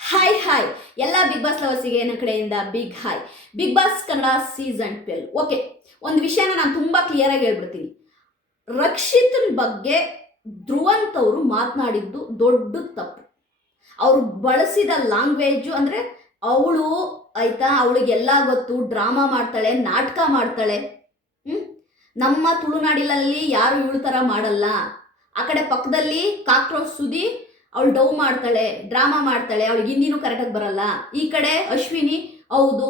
Hi ಎಲ್ಲ big boss ಲವರ್ಸಿಗೆ ನನ್ನ ಕಡೆಯಿಂದ big hi. Big boss Kannada season 12. Okay, ಒಂದು ವಿಷಯನ ನಾನು ತುಂಬ ಕ್ಲಿಯರಾಗಿ ಹೇಳ್ಬಿಡ್ತೀನಿ. ರಕ್ಷಿತನ ಬಗ್ಗೆ ಧ್ರುವಂತ್ ಅವರು ಮಾತನಾಡಿದ್ದು ದೊಡ್ಡ ತಪ್ಪು. ಅವರು ಬಳಸಿದ ಲ್ಯಾಂಗ್ವೇಜು ಅಂದರೆ ಅವಳು ಅವಳಿಗೆಲ್ಲ ಗೊತ್ತು, ಡ್ರಾಮಾ ಮಾಡ್ತಾಳೆ, ನಾಟಕ ಮಾಡ್ತಾಳೆ. ನಮ್ಮ ತುಳುನಾಡಿನಲ್ಲಿ ಯಾರು ಇವಳ ಥರ ಮಾಡಲ್ಲ. ಆ ಕಡೆ ಪಕ್ಕದಲ್ಲಿ ಕಾಕ್ರೋಚ್ ಸುದಿ ಅವಳು ಡವ್ ಮಾಡ್ತಾಳೆ, ಡ್ರಾಮಾ ಮಾಡ್ತಾಳೆ, ಅವಳಿಗೆ ಹಿಂದಿನೂ ಕರೆಕ್ಟಾಗಿ ಬರಲ್ಲ. ಈ ಕಡೆ ಅಶ್ವಿನಿ ಹೌದು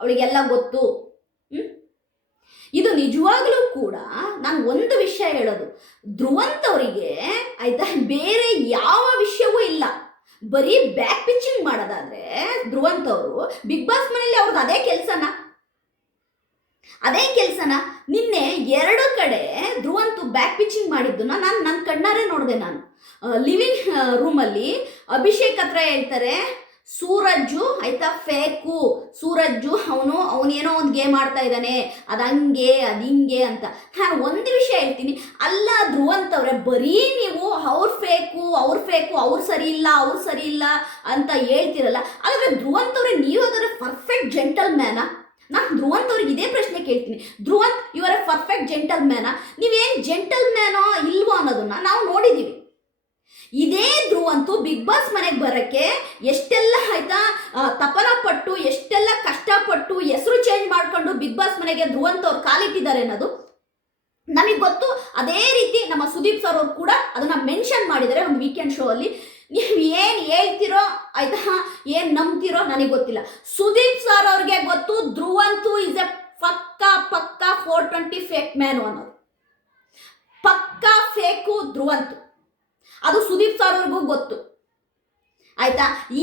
ಅವಳಿಗೆಲ್ಲ ಗೊತ್ತು. ಇದು ನಿಜವಾಗ್ಲೂ ಕೂಡ ನಾನು ಒಂದು ವಿಷಯ ಹೇಳೋದು, ಧ್ರುವಂತ್ ಅವರಿಗೆ ಬೇರೆ ಯಾವ ವಿಷಯವೂ ಇಲ್ಲ, ಬರೀ ಬ್ಯಾಕ್ ಪಿಚ್ಚಿಂಗ್ ಮಾಡೋದಾದ್ರೆ ಧ್ರುವಂತ್ ಅವರು ಬಿಗ್ ಬಾಸ್ ಮನೆಯಲ್ಲಿ ಅವ್ರದ್ದು ಅದೇ ಕೆಲಸನ ನಿನ್ನೆ ಎರಡು ಕಡೆ ಧ್ರುವಂತ್ ಬ್ಯಾಕ್ ಪಿಚ್ಚಿಂಗ್ ಮಾಡಿದ್ದನ್ನ ನನ್ನ ಕಣ್ಣಾರೆ ನೋಡಿದೆ. ನಾನು ಲಿವಿಂಗ್ ರೂಮಲ್ಲಿ ಅಭಿಷೇಕ್ ಹತ್ರ ಹೇಳ್ತಾರೆ, ಸೂರಜ್ಜು ಫೇಕು, ಸೂರಜ್ಜು ಅವನೇನೋ ಒಂದು ಗೇಮ್ ಆಡ್ತಾ ಇದ್ದಾನೆ, ಅದು ಹಿಂಗೆ ಅಂತ. ನಾನು ಒಂದು ವಿಷಯ ಹೇಳ್ತೀನಿ, ಅಲ್ಲ ಧ್ರುವಂತ್ ಅವರೇ, ಬರೀ ನೀವು ಅವ್ರು ಫೇಕು ಅವ್ರು ಸರಿ ಇಲ್ಲ ಅಂತ ಹೇಳ್ತಿರಲ್ಲ. ಹಾಗಾದ್ರೆ ಧ್ರುವಂತ್ ಅವರೇ, ನೀವಾಗಾದ್ರೆ ಪರ್ಫೆಕ್ಟ್ ಜೆಂಟಲ್ ಮ್ಯಾನಾ? ನಾನು ಧ್ರುವಂತ್ ಅವ್ರಿಗೆ ಇದೇ ಪ್ರಶ್ನೆ ಕೇಳ್ತೀನಿ. Dhruvanth, you are a perfect ಜೆಂಟಲ್ ಮ್ಯಾನಾ? ನೀವೇನು ಜೆಂಟಲ್ ಮ್ಯಾನೋ ಇಲ್ವೋ ಅನ್ನೋದನ್ನ ನಾವು ನೋಡಿದ್ದೀವಿ. ಇದೇ ಧ್ರುವಂತು ಬಿಗ್ ಬಾಸ್ ಮನೆಗೆ ಬರೋಕ್ಕೆ ಎಷ್ಟೆಲ್ಲ ತಪನ ಪಟ್ಟು, ಎಷ್ಟೆಲ್ಲ ಕಷ್ಟಪಟ್ಟು ಹೆಸರು ಚೇಂಜ್ ಮಾಡಿಕೊಂಡು ಬಿಗ್ ಬಾಸ್ ಮನೆಗೆ ಧ್ರುವಂತ್ ಅವ್ರು ಕಾಲಿಟ್ಟಿದ್ದಾರೆ ಅನ್ನೋದು ನಮಗೆ ಗೊತ್ತು. ಅದೇ ರೀತಿ ನಮ್ಮ ಸುದೀಪ್ ಸರ್ ಅವರು ಕೂಡ ಅದನ್ನ ಮೆನ್ಷನ್ ಮಾಡಿದ್ದಾರೆ ಒಂದು ವೀಕೆಂಡ್ ಶೋ ಅಲ್ಲಿ. ನೀವು ಏನು ಹೇಳ್ತಿರೋ ಏನು ನಂಬ್ತಿರೋ ನನಗೆ ಗೊತ್ತಿಲ್ಲ. ಸುದೀಪ್ ಸರ್ ಅವ್ರಿಗೆ ಗೊತ್ತು, ಧ್ರುವಂತು ಇಸ್ ಎ ಪಕ್ಕಾ 420 ಫೇಕ್ ಮ್ಯಾನು ಅನ್ನೋದು. ಪಕ್ಕಾ ಫೇಕು ಧ್ರುವಂತು, ಅದು ಸುದೀಪ್ ಸರ್ ಅವ್ರಿಗೂ ಗೊತ್ತು.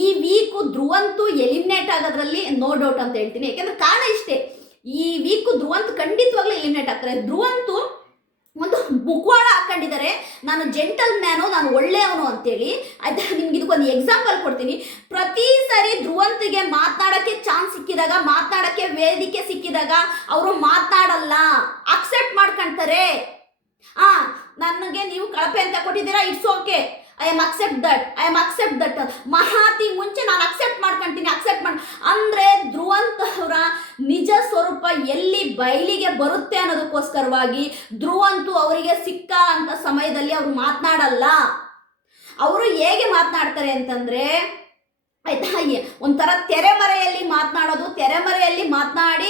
ಈ week Dhruvanth eliminate ಆಗೋದ್ರಲ್ಲಿ no doubt ಅಂತ ಹೇಳ್ತೀನಿ. ಯಾಕೆಂದ್ರೆ ಕಾರಣ ಇಷ್ಟೇ, ಈ ವೀಕು ಧ್ರುವಂತ್ ಖಂಡಿತವಾಗ್ಲೂ ಎಲಿಮಿನೇಟ್ ಆಗ್ತಾರೆ. ಧ್ರುವಂತು ಒಂದು ಮುಖವಾಡ ಹಾಕೊಂಡಿದ್ದಾರೆ, ನಾನು ಜೆಂಟಲ್ ಮ್ಯಾನು, ನಾನು ಒಳ್ಳೆಯವನು ಅಂತೇಳಿ. ನಿಮ್ಗೆ ಇದಕ್ಕೊಂದು ಎಕ್ಸಾಂಪಲ್ ಕೊಡ್ತೀನಿ. ಪ್ರತಿ ಸಾರಿ ಧ್ರುವಂತಿಗೆ ಮಾತನಾಡೋಕ್ಕೆ ಚಾನ್ಸ್ ಸಿಕ್ಕಿದಾಗ, ಮಾತನಾಡೋಕ್ಕೆ ವೇದಿಕೆ ಸಿಕ್ಕಿದಾಗ ಅವರು ಮಾತನಾಡಲ್ಲ, ಅಕ್ಸೆಪ್ಟ್ ಮಾಡ್ಕೊಳ್ತಾರೆ. ನನಗೆ ನೀವು ಕಳಪೆ ಅಂತ ಕೊಟ್ಟಿದ್ದೀರಾ, it's okay, I am accept that Mahathi ಮುಂಚೆ ನಾನು ಅಕ್ಸೆಪ್ಟ್ ಮಾಡ್ಕೊಂತೀನಿ ಅಂದರೆ ಧ್ರುವಂತ್ ಅವರ ನಿಜ ಸ್ವರೂಪ ಎಲ್ಲಿ ಬಯಲಿಗೆ ಬರುತ್ತೆ ಅನ್ನೋದಕ್ಕೋಸ್ಕರವಾಗಿ ಧ್ರುವಂತು ಅವರಿಗೆ ಸಿಕ್ಕ ಅಂತ ಸಮಯದಲ್ಲಿ ಅವರು ಮಾತನಾಡಲ್ಲ. ಅವರು ಹೇಗೆ ಮಾತನಾಡ್ತಾರೆ ಅಂತಂದರೆ ಒಂಥರ ತೆರೆಮರೆಯಲ್ಲಿ ಮಾತನಾಡೋದು, ತೆರೆಮರೆಯಲ್ಲಿ ಮಾತನಾಡಿ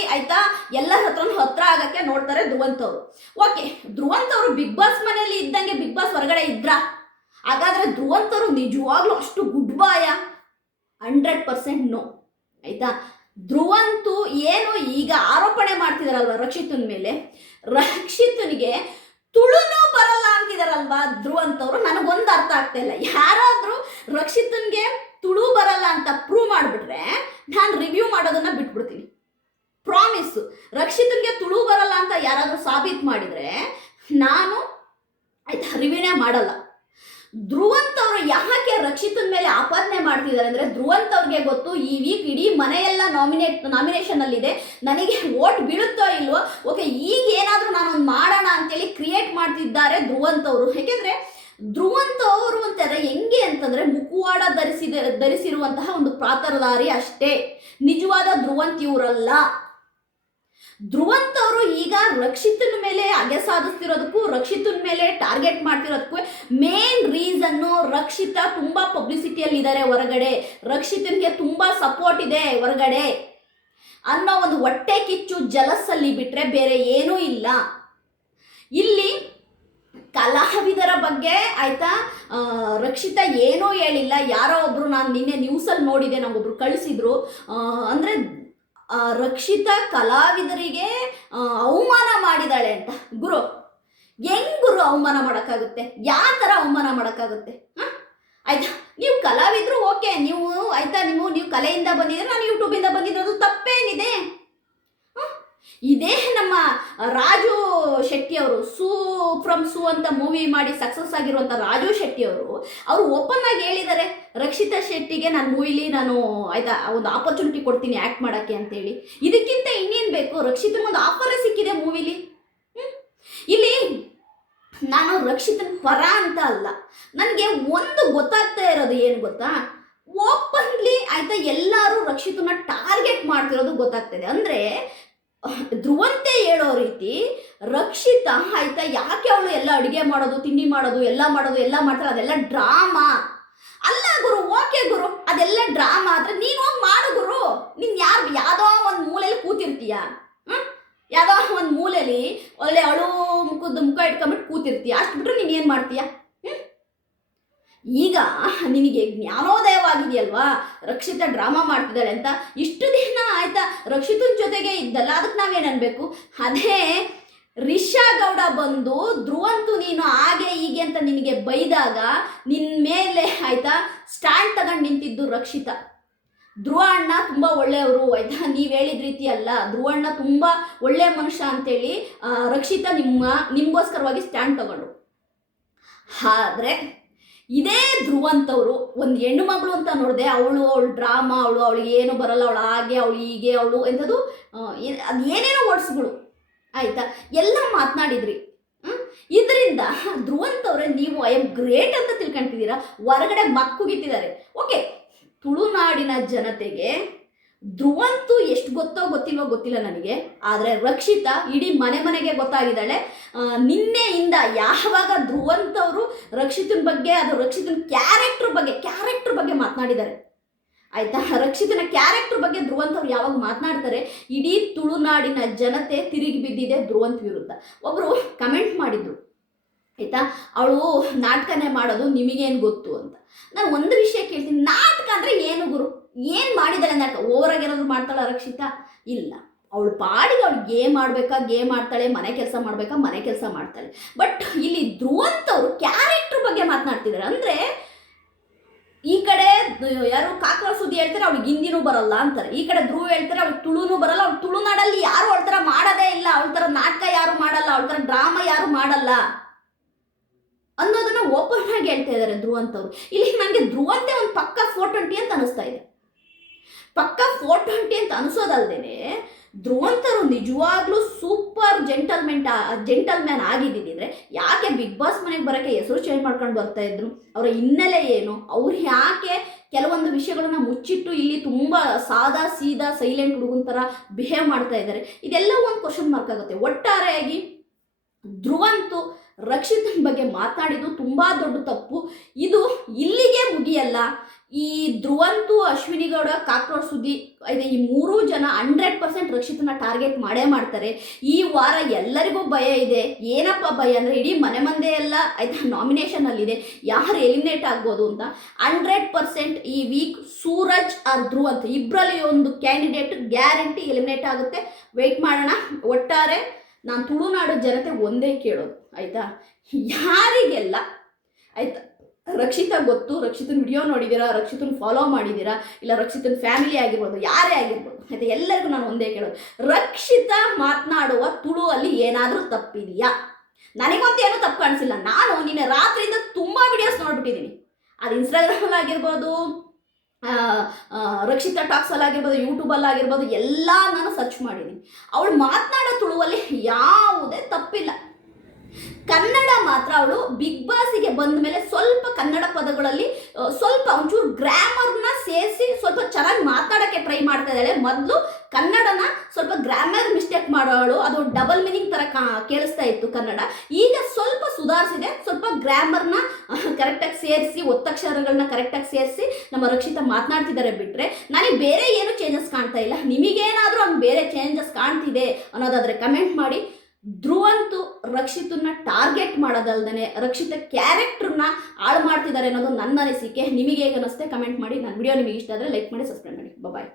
ಎಲ್ಲರ ಹತ್ರ ಆಗಕ್ಕೆ ನೋಡ್ತಾರೆ ಧ್ರುವಂತ್ ಅವರು. ಓಕೆ, ಧ್ರುವಂತ್ ಅವರು ಬಿಗ್ ಬಾಸ್ ಮನೆಯಲ್ಲಿ ಇದ್ದಂಗೆ ಬಿಗ್ ಬಾಸ್ ಹೊರಗಡೆ ಇದ್ರ? ಹಾಗಾದ್ರೆ ಧ್ರುವಂತ್ ಅವರು ನಿಜವಾಗ್ಲೂ ಅಷ್ಟು ಗುಡ್ ಬಾಯ? 100% ನೋ. ಧ್ರುವಂತು ಏನು ಈಗ ಆರೋಪಣೆ ಮಾಡ್ತಿದಾರಲ್ವ ರಕ್ಷಿತನ ಮೇಲೆ, ರಕ್ಷಿತನಿಗೆ ತುಳುನೂ ಬರಲ್ಲ ಅಂತಿದಾರಲ್ವಾ ಧ್ರುವಂತ್ ಅವರು. ನನಗೊಂದು ಅರ್ಥ ಆಗ್ತಾ ಇಲ್ಲ. ಯಾರಾದ್ರೂ ರಕ್ಷಿತನ್ಗೆ ತುಳು ಬರಲ್ಲ ಅಂತ ಪ್ರೂವ್ ಮಾಡಿಬಿಟ್ರೆ ನಾನು ರಿವ್ಯೂ ಮಾಡೋದನ್ನ ಬಿಟ್ಬಿಡ್ತೀನಿ. ಪ್ರಾಮಿಸ್. ರಕ್ಷಿತನ್ಗೆ ತುಳು ಬರಲ್ಲ ಅಂತ ಯಾರಾದರೂ ಸಾಬೀತು ಮಾಡಿದರೆ ನಾನು ರಿವ್ಯೂನೇ ಮಾಡಲ್ಲ. ಧ್ರುವಂತ್ ಅವರು ಯಾಕೆ ರಕ್ಷಿತನ ಮೇಲೆ ಆಪಾದನೆ ಮಾಡ್ತಿದ್ದಾರೆ ಅಂದರೆ, ಧ್ರುವಂತ್ ಅವ್ರಿಗೆ ಗೊತ್ತು ಈ ವೀಕ್ ಇಡೀ ಮನೆಯೆಲ್ಲ ನಾಮಿನೇಷನ್ ಅಲ್ಲಿದೆ, ನನಗೆ ವೋಟ್ ಬೀಳುತ್ತೋ ಇಲ್ವೋ, ಓಕೆ ಈಗ ಏನಾದರೂ ನಾನೊಂದು ಮಾಡೋಣ ಅಂತೇಳಿ ಕ್ರಿಯೇಟ್ ಮಾಡ್ತಿದ್ದಾರೆ ಧ್ರುವಂತ್ ಅವರು. ಯಾಕೆಂದರೆ ಧ್ರುವಂತ್ ಅವರು ಒಂಥರ ಹೆಂಗೆ ಅಂತಂದರೆ ಮುಖವಾಡ ಧರಿಸಿರುವಂತಹ ಒಂದು ಪಾತ್ರಧಾರಿ ಅಷ್ಟೇ, ನಿಜವಾದ ಧ್ರುವಂತ್ ಇವರಲ್ಲ. ಧ್ರುವಂತ್ ಅವರು ಈಗ ರಕ್ಷಿತನ ಮೇಲೆ ಅಗೆ ಸಾಧಿಸ್ತಿರೋದಕ್ಕೂ, ರಕ್ಷಿತನ ಮೇಲೆ ಟಾರ್ಗೆಟ್ ಮಾಡ್ತಿರೋದಕ್ಕೂ ಮೇನ್ ರೀಸನ್ನು, ರಕ್ಷಿತ ತುಂಬ ಪಬ್ಲಿಸಿಟಿಯಲ್ಲಿ ಇದ್ದಾರೆ ಹೊರಗಡೆ, ರಕ್ಷಿತನಿಗೆ ತುಂಬ ಸಪೋರ್ಟ್ ಇದೆ ಹೊರಗಡೆ ಅನ್ನೋ ಒಂದು ಹೊಟ್ಟೆ ಕಿಚ್ಚು ಜಲಸಲ್ಲಿ ಬಿಟ್ಟರೆ ಬೇರೆ ಏನೂ ಇಲ್ಲ. ಇಲ್ಲಿ ಕಲಾವಿದರ ಬಗ್ಗೆ ರಕ್ಷಿತ ಏನೂ ಹೇಳಿಲ್ಲ. ಯಾರೋ ಒಬ್ರು, ನಾನು ನಿನ್ನೆ ನ್ಯೂಸಲ್ಲಿ ನೋಡಿದೆ, ನಮಗೊಬ್ರು ಕಳಿಸಿದ್ರು, ಅಂದರೆ ರಕ್ಷಿತ ಕಲಾವಿದರಿಗೆ ಅವಮಾನ ಮಾಡಿದಾಳೆ ಅಂತ. ಗುರು, ಗುರು ಅವಮಾನ ಮಾಡೋಕ್ಕಾಗುತ್ತೆ? ಯಾವ ಥರ ಅವಮಾನ ಮಾಡೋಕ್ಕಾಗುತ್ತೆ? ನೀವು ಕಲಾವಿದರು, ಓಕೆ, ನೀವು ಕಲೆಯಿಂದ ಬಂದಿದ್ರೆ, ನಾನು ಯೂಟ್ಯೂಬಿಂದ ಬಂದಿರೋದು ತಪ್ಪೇನಿದೆ? ಇದೇ ನಮ್ಮ ರಾಜು ಶೆಟ್ಟಿ ಅವರು, ಸೂ ಅಂತ ಮೂವಿ ಮಾಡಿ ಸಕ್ಸಸ್ ಆಗಿರುವಂಥ ರಾಜು ಶೆಟ್ಟಿ ಅವರು ಓಪನ್ ಆಗಿ ಹೇಳಿದ್ದಾರೆ, ರಕ್ಷಿತಾ ಶೆಟ್ಟಿಗೆ ನಾನು ಮೂವಿಲಿ ಒಂದು ಆಪರ್ಚುನಿಟಿ ಕೊಡ್ತೀನಿ ಆ್ಯಕ್ಟ್ ಮಾಡೋಕ್ಕೆ ಅಂತೇಳಿ. ಇದಕ್ಕಿಂತ ಇನ್ನೇನು ಬೇಕು? ರಕ್ಷಿತನ ಒಂದು ಆಫರೇ ಸಿಕ್ಕಿದೆ ಮೂವಿಲಿ. ಇಲ್ಲಿ ನಾನು ರಕ್ಷಿತನ ಪರ ಅಂತ ಅಲ್ಲ, ನನಗೆ ಒಂದು ಗೊತ್ತಾಗ್ತಾ ಇರೋದು ಏನು ಗೊತ್ತಾ, ಓಪನ್ಲಿ ಆಯ್ತಾ ಎಲ್ಲರೂ ರಕ್ಷಿತನ ಟಾರ್ಗೆಟ್ ಮಾಡ್ತಿರೋದು ಗೊತ್ತಾಗ್ತದೆ. ಅಂದರೆ ಧ್ರುವಂತೆ ಹೇಳೋ ರೀತಿ ರಕ್ಷಿತಾ ಆಯ್ತಾ ಯಾಕೆ ಅವಳು ಎಲ್ಲ ಅಡುಗೆ ಮಾಡೋದು, ತಿಂಡಿ ಮಾಡೋದು, ಎಲ್ಲ ಮಾಡ್ತಾಳೆ, ಅದೆಲ್ಲ ಡ್ರಾಮಾ ಅಲ್ಲ ಗುರು. ಓಕೆ ಗುರು, ಅದೆಲ್ಲ ಡ್ರಾಮಾ ಆದರೆ ನೀನು ಹೋಗಿ ಮಾಡು ಗುರು. ನೀನು ಯಾವುದೋ ಒಂದು ಮೂಲೆಯಲ್ಲಿ ಕೂತಿರ್ತೀಯ, ಯಾವುದೋ ಒಂದು ಮೂಲೆಯಲ್ಲಿ ಒಳ್ಳೆ ಮುಖ ಇಟ್ಕೊಂಬಿಟ್ಟು ಕೂತಿರ್ತೀಯ. ಅಷ್ಟು ಬಿಟ್ಟರೆ ನೀನು ಏನು ಮಾಡ್ತೀಯ? ಈಗ ನಿನಗೆ ಜ್ಞಾನೋದಯವಾಗಿದೆಯಲ್ವಾ, ರಕ್ಷಿತಾ ಡ್ರಾಮಾ ಮಾಡ್ತಿದ್ದಾಳೆ ಅಂತ. ಇಷ್ಟು ದಿನ ಆಯ್ತಾ ರಕ್ಷಿತನ ಜೊತೆಗೆ ಇದ್ದಲ್ಲ, ಅದಕ್ಕೆ ನಾವೇನು ಅನ್ಬೇಕು? ಅದೇ ರಿಷಾ ಗೌಡ ಬಂದು ಧ್ರುವಂತು ನೀನು ಹಾಗೆ ಹೀಗೆ ಅಂತ ನಿನಗೆ ಬೈದಾಗ ನಿನ್ನ ಮೇಲೆ ಆಯ್ತಾ ಸ್ಟ್ಯಾಂಡ್ ತಗೊಂಡು ನಿಂತಿದ್ದು ರಕ್ಷಿತಾ. ಧ್ರುವ ಅಣ್ಣ ತುಂಬ ಒಳ್ಳೆಯವರು ಆಯ್ತಾ, ನೀವು ಹೇಳಿದ ರೀತಿ ಅಲ್ಲ, ಧ್ರುವ ಅಣ್ಣ ತುಂಬ ಒಳ್ಳೆಯ ಮನುಷ್ಯ ಅಂತೇಳಿ ರಕ್ಷಿತಾ ನಿಮಗೋಸ್ಕರವಾಗಿ ಸ್ಟ್ಯಾಂಡ್ ತಗೊಂಡು. ಆದರೆ ಇದೇ ಧ್ರುವಂತವರು ಒಂದು ಹೆಣ್ಣು ಮಗಳು ಅಂತ ನೋಡಿದೆ, ಅವಳು ಡ್ರಾಮಾ, ಅವಳಿಗೆ ಏನು ಬರಲ್ಲ, ಅವಳು ಹಾಗೆ, ಅವಳು ಹೀಗೆ, ಅವಳು ಎಂಥದ್ದು ಅದು ಏನೇನೋ ವರ್ಡ್ಸ್ಗಳು ಆಯಿತಾ ಎಲ್ಲ ಮಾತನಾಡಿದ್ರಿ. ಇದರಿಂದ ಧ್ರುವಂತವ್ರೆ ನೀವು ಐ ಆಮ್ ಗ್ರೇಟ್ ಅಂತ ತಿಳ್ಕೊಂತಿದ್ದೀರಾ, ಹೊರಗಡೆ ಮಕ್ಕುಗಿತ್ತಿದ್ದಾರೆ. ಓಕೆ, ತುಳುನಾಡಿನ ಜನತೆಗೆ ಧ್ರುವಂತು ಎಷ್ಟು ಗೊತ್ತಿಲ್ವೋ ಗೊತ್ತಿಲ್ಲ ನನಗೆ, ಆದರೆ ರಕ್ಷಿತಾ ಇಡೀ ಮನೆಗೆ ಗೊತ್ತಾಗಿದ್ದಾಳೆ. ನಿನ್ನೆಯಿಂದ ಯಾವಾಗ ಧ್ರುವಂತವರು ರಕ್ಷಿತನ ಬಗ್ಗೆ, ಅದು ರಕ್ಷಿತನ ಕ್ಯಾರೆಕ್ಟರ್ ಬಗ್ಗೆ ಮಾತನಾಡಿದ್ದಾರೆ ಆಯಿತಾ. ರಕ್ಷಿತನ ಕ್ಯಾರೆಕ್ಟರ್ ಬಗ್ಗೆ ಧ್ರುವಂತವ್ರು ಯಾವಾಗ ಮಾತನಾಡ್ತಾರೆ, ಇಡೀ ತುಳುನಾಡಿನ ಜನತೆ ತಿರುಗಿ ಬಿದ್ದಿದೆ ಧ್ರುವಂತ್ ವಿರುದ್ಧ. ಒಬ್ಬರು ಕಮೆಂಟ್ ಮಾಡಿದ್ರು ಆಯಿತಾ, ಅವಳು ನಾಟಕನೇ ಮಾಡೋದು, ನಿಮಗೇನು ಗೊತ್ತು ಅಂತ. ನಾನು ಒಂದು ವಿಷಯ ಕೇಳ್ತೀನಿ, ನಾಟಕ ಅಂದರೆ ಏನು ಗುರು? ಏನು ಮಾಡಿದ್ದಾಳೆ ನಾಟಕ? ಓವರಾಗಿ ಏನಾದರೂ ಮಾಡ್ತಾಳೆ ರಕ್ಷಿತಾ? ಇಲ್ಲ, ಅವಳು ಪಾಡಿಗೆ ಅವಳು ಗೇಮ್ ಆಡ್ತಾಳೆ, ಮನೆ ಕೆಲಸ ಮಾಡ್ತಾಳೆ. ಬಟ್ ಇಲ್ಲಿ ಧ್ರುವಂತವ್ರು ಕ್ಯಾರೆಕ್ಟರ್ ಬಗ್ಗೆ ಮಾತನಾಡ್ತಿದ್ದಾರೆ. ಅಂದರೆ ಈ ಕಡೆ ಯಾರು ಕಾಕರ ಸುದ್ದಿ ಹೇಳ್ತಾರೆ ಅವಳಿಗೆ ಹಿಂದಿನೂ ಬರಲ್ಲ ಅಂತಾರೆ, ಈ ಕಡೆ ಧ್ರುವ ಹೇಳ್ತಾರೆ ಅವಳಿಗೆ ತುಳುನೂ ಬರಲ್ಲ, ಅವಳು ತುಳುನಾಡಲ್ಲಿ ಯಾರು ಅವಳ ಥರ ಮಾಡೋದೇ ಇಲ್ಲ, ಅವಳ ಥರ ನಾಟಕ ಯಾರು ಮಾಡಲ್ಲ, ಅವಳ ಥರ ಡ್ರಾಮಾ ಯಾರು ಮಾಡಲ್ಲ ಅನ್ನೋದನ್ನ ಓಪನ್ ಆಗಿ ಹೇಳ್ತಾ ಇದ್ದಾರೆ ಧ್ರುವಂತವ್ರು. ಇಲ್ಲಿ ನನಗೆ ಧ್ರುವಂತೆ ಒಂದು ಪಕ್ಕ 420 ಅಂತ ಅನಿಸ್ತಾ ಇದೆ. ಪಕ್ಕ 420 ಅಂತ ಅನಿಸೋದಲ್ದೇನೆ ಧ್ರುವಂತರು ನಿಜವಾಗ್ಲೂ ಸೂಪರ್ ಜೆಂಟಲ್ಮ್ಯಾನ್ ಆಗಿದ್ದಿದ್ರೆ ಯಾಕೆ ಬಿಗ್ ಬಾಸ್ ಮನೆಗೆ ಬರೋಕ್ಕೆ ಹೆಸರು ಚೇಂಜ್ ಮಾಡ್ಕೊಂಡು ಬರ್ತಾ ಇದ್ರು? ಅವರ ಹಿನ್ನೆಲೆ ಏನು? ಅವ್ರು ಯಾಕೆ ಕೆಲವೊಂದು ವಿಷಯಗಳನ್ನ ಮುಚ್ಚಿಟ್ಟು ಇಲ್ಲಿ ತುಂಬ ಸಾದಾ ಸೀದಾ ಸೈಲೆಂಟ್ ಹುಡುಗನ ಥರ ಬಿಹೇವ್ ಮಾಡ್ತಾ ಇದ್ದಾರೆ? ಇದೆಲ್ಲ ಒಂದು ಕ್ವಶನ್ ಮಾರ್ಕ್ ಆಗುತ್ತೆ. ಒಟ್ಟಾರೆಯಾಗಿ ಧ್ರುವಂತು ರಕ್ಷಿತನ ಬಗ್ಗೆ ಮಾತನಾಡಿದ್ದು ತುಂಬ ದೊಡ್ಡ ತಪ್ಪು. ಇದು ಇಲ್ಲಿಗೆ ಮುಗಿಯಲ್ಲ. ಈ ಧ್ರುವಂತು, ಅಶ್ವಿನಿ ಗೌಡ, ಕಾಕ್ರೋಚ್ ಸುದ್ದಿ ಇದೆ, ಈ 3 ಜನ 100% ರಕ್ಷಿತನ ಟಾರ್ಗೆಟ್ ಮಾಡೇ ಮಾಡ್ತಾರೆ. ಈ ವಾರ ಎಲ್ಲರಿಗೂ ಭಯ ಇದೆ. ಏನಪ್ಪ ಭಯ ಅಂದರೆ ಇಡೀ ಮನೆ ಎಲ್ಲ ಆಯ್ತಾ ನಾಮಿನೇಷನಲ್ಲಿದೆ, ಯಾರು ಎಲಿಮಿನೇಟ್ ಆಗ್ಬೋದು ಅಂತ. 100% ಈ ವೀಕ್ ಸೂರಜ್ ಆರ್ ಧ್ರುವಂತ್ ಇಬ್ಬರಲ್ಲಿ ಒಂದು ಕ್ಯಾಂಡಿಡೇಟ್ ಗ್ಯಾರಂಟಿ ಎಲಿಮಿನೇಟ್ ಆಗುತ್ತೆ. ವೆಯ್ಟ್ ಮಾಡೋಣ. ಒಟ್ಟಾರೆ ನಾನು ತುಳುನಾಡು ಜನತೆ ಒಂದೇ ಕೇಳೋದು ಆಯಿತಾ, ಯಾರಿಗೆಲ್ಲ ಆಯಿತಾ ರಕ್ಷಿತಾ ಗೊತ್ತು, ರಕ್ಷಿತನ ವಿಡಿಯೋ ನೋಡಿದ್ದೀರಾ, ರಕ್ಷಿತನ ಫಾಲೋ ಮಾಡಿದ್ದೀರಾ, ಇಲ್ಲ ರಕ್ಷಿತನ ಫ್ಯಾಮಿಲಿ ಆಗಿರ್ಬೋದು, ಯಾರೇ ಆಗಿರ್ಬೋದು ಆಯಿತಾ, ಎಲ್ಲರಿಗೂ ನಾನು ಒಂದೇ ಕೇಳೋದು, ರಕ್ಷಿತಾ ಮಾತನಾಡುವ ತುಳುವಲ್ಲಿ ಏನಾದರೂ ತಪ್ಪಿದೆಯಾ? ನನಗಂತೂ ಏನೂ ತಪ್ಪು ಕಾಣಿಸಿಲ್ಲ. ನಾನು ನಿನ್ನೆ ರಾತ್ರಿಯಿಂದ ತುಂಬ ವಿಡಿಯೋಸ್ ನೋಡ್ಬಿಟ್ಟಿದ್ದೀನಿ. ಅದು ಇನ್ಸ್ಟಾಗ್ರಾಮಲ್ಲಿ ಆಗಿರ್ಬೋದು, ರಕ್ಷಿತಾ ಟಾಕ್ಸಲ್ಲಿ ಆಗಿರ್ಬೋದು, ಯೂಟ್ಯೂಬಲ್ಲಿ ಎಲ್ಲ ನಾನು ಸರ್ಚ್ ಮಾಡಿದ್ದೀನಿ. ಅವಳು ಮಾತನಾಡೋ ತುಳುವಲ್ಲಿ ಯಾವುದೇ ತಪ್ಪಿಲ್ಲ. ಕನ್ನಡ ಮಾತ್ರ ಅವಳು ಬಿಗ್ ಬಾಸಿಗೆ ಬಂದ ಮೇಲೆ ಸ್ವಲ್ಪ ಕನ್ನಡ ಪದಗಳಲ್ಲಿ ಸ್ವಲ್ಪ ಒಂಚೂರು ಗ್ರಾಮರ್ನ ಸೇರಿಸಿ ಸ್ವಲ್ಪ ಚೆನ್ನಾಗಿ ಮಾತಾಡೋಕ್ಕೆ ಟ್ರೈ ಮಾಡ್ತಾ ಇದ್ದಾಳೆ. ಮೊದಲು ಕನ್ನಡನ ಸ್ವಲ್ಪ ಗ್ರಾಮರ್ ಮಿಸ್ಟೇಕ್ ಮಾಡೋಳು, ಅದು ಡಬಲ್ ಮೀನಿಂಗ್ ಥರ ಕೇಳಿಸ್ತಾ ಇತ್ತು ಕನ್ನಡ. ಈಗ ಸ್ವಲ್ಪ ಸುಧಾರಿಸಿದೆ, ಸ್ವಲ್ಪ ಗ್ರಾಮರ್ನ ಕರೆಕ್ಟಾಗಿ ಸೇರಿಸಿ, ಒತ್ತಕ್ಷರಗಳನ್ನ ಕರೆಕ್ಟಾಗಿ ಸೇರಿಸಿ ನಮ್ಮ ರಕ್ಷಿತಾ ಮಾತನಾಡ್ತಿದ್ದಾರೆ. ಬಿಟ್ಟರೆ ನನಗೆ ಬೇರೆ ಏನು ಚೇಂಜಸ್ ಕಾಣ್ತಾ ಇಲ್ಲ. ನಿಮಗೇನಾದರೂ ಹಂಗೆ ಬೇರೆ ಚೇಂಜಸ್ ಕಾಣ್ತಿದೆ ಅನ್ನೋದಾದರೆ ಕಮೆಂಟ್ ಮಾಡಿ. ಧ್ರುವಂತು ರಕ್ಷಿತನ್ನ ಟಾರ್ಗೆಟ್ ಮಾಡೋದಲ್ದೇ ರಕ್ಷಿತ ಕ್ಯಾರೆಕ್ಟರ್ನ ಹಾಳು ಮಾಡ್ತಿದ್ದಾರೆ ಅನ್ನೋದು ನನ್ನ ಅನಿಸಿಕೆ. ನಿಮಗೆ ಹೇಗೆ ಅನ್ನಿಸುತ್ತೆ ಕಮೆಂಟ್ ಮಾಡಿ. ನನ್ನ ವಿಡಿಯೋ ನಿಮಗೆ ಇಷ್ಟ ಆದರೆ ಲೈಕ್ ಮಾಡಿ, ಸಬ್ಸ್ಕ್ರೈಬ್ ಮಾಡಿ. ಬಾಯ್.